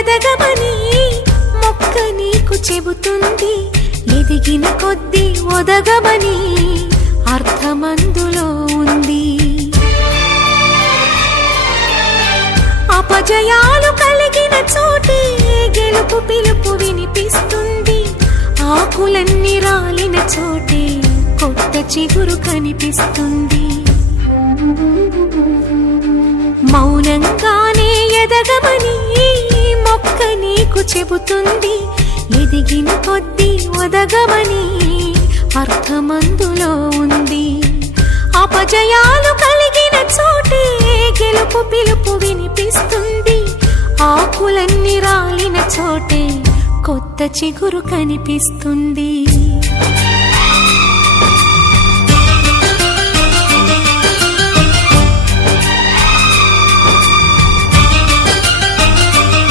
ఎదగమని మొక్క నీకు చెబుతుంది. ఎదిగిన కొద్దీ ఒదగమని అర్థమందులో ఉంది. అపజయాలు కలిగిన చోటే గెలుపు పిలుపు వినిపిస్తుంది. ఆకులన్నీ రాలిన చోటే కొత్త చిగురు కనిపిస్తుంది. మౌనంగానే ఎదగమని మొక్క నీకు చెబుతుంది. ఎదిగిన కొద్దీ ఒదగమని అర్థమందులో ఉంది. అపజయాలు కలిగిన చోటే గెలుపు పిలుపు వినిపిస్తుంది. ఆకులన్నీ రాలిన చోటే కొత్త చిగురు కనిపిస్తుంది.